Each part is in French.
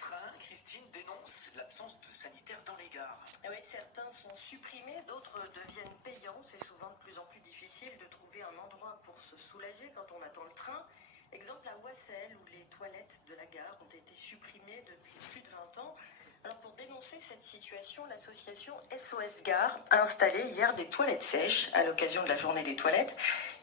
train, Christine dénonce l'absence de sanitaires dans les gares. Oui, certains sont supprimés, d'autres deviennent payants. C'est souvent de plus en plus difficile de trouver un endroit pour se soulager quand on attend le train. Exemple à Oissel, où les toilettes de la gare ont été supprimées depuis plus de 20 ans. Alors pour dénoncer cette situation, l'association SOS Gare a installé hier des toilettes sèches à l'occasion de la journée des toilettes.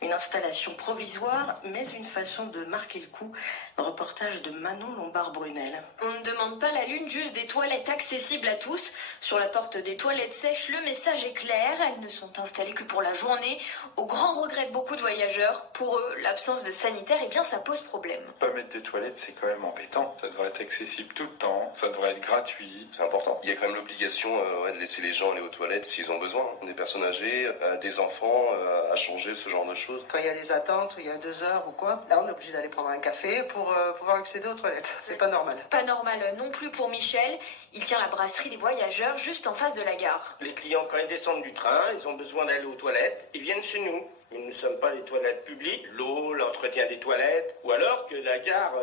Une installation provisoire, mais une façon de marquer le coup. Reportage de Manon Lombard-Brunel. On ne demande pas la lune, juste des toilettes accessibles à tous. Sur la porte des toilettes sèches, le message est clair. Elles ne sont installées que pour la journée. Au grand regret de beaucoup de voyageurs, pour eux, l'absence de sanitaire, eh bien, ça pose problème. Pas mettre des toilettes, c'est quand même embêtant. Ça devrait être accessible tout le temps, ça devrait être gratuit. C'est important. Il y a quand même l'obligation de laisser les gens aller aux toilettes s'ils ont besoin. Des personnes âgées, des enfants, à changer ce genre de choses. Quand il y a des attentes, il y a 2 heures ou quoi, là on est obligé d'aller prendre un café pour pouvoir accéder aux toilettes. C'est pas normal. Pas normal non plus pour Michel. Il tient la brasserie des voyageurs juste en face de la gare. Les clients, quand ils descendent du train, ils ont besoin d'aller aux toilettes, ils viennent chez nous. Nous ne sommes pas les toilettes publiques, l'eau, l'entretien des toilettes, ou alors que la gare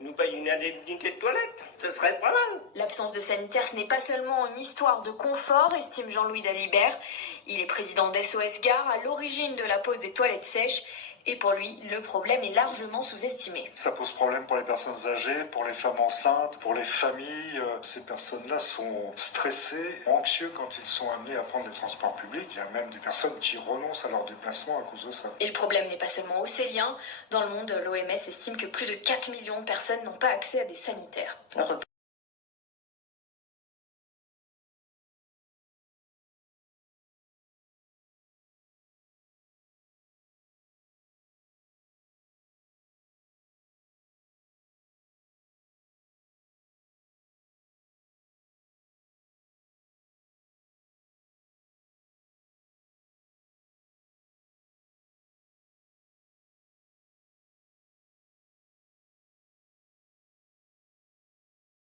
nous paye une indemnité de toilette. Ce serait pas mal. L'absence de sanitaire, ce n'est pas seulement une histoire de confort, estime Jean-Louis Dalibert. Il est président d'SOS Gare, à l'origine de la pose des toilettes sèches. Et pour lui, le problème est largement sous-estimé. Ça pose problème pour les personnes âgées, pour les femmes enceintes, pour les familles. Ces personnes-là sont stressées, anxieux quand ils sont amenés à prendre les transports publics. Il y a même des personnes qui renoncent à leur déplacement à cause de ça. Et le problème n'est pas seulement océllien. Dans le monde, l'OMS estime que plus de 4 millions de personnes n'ont pas accès à des sanitaires.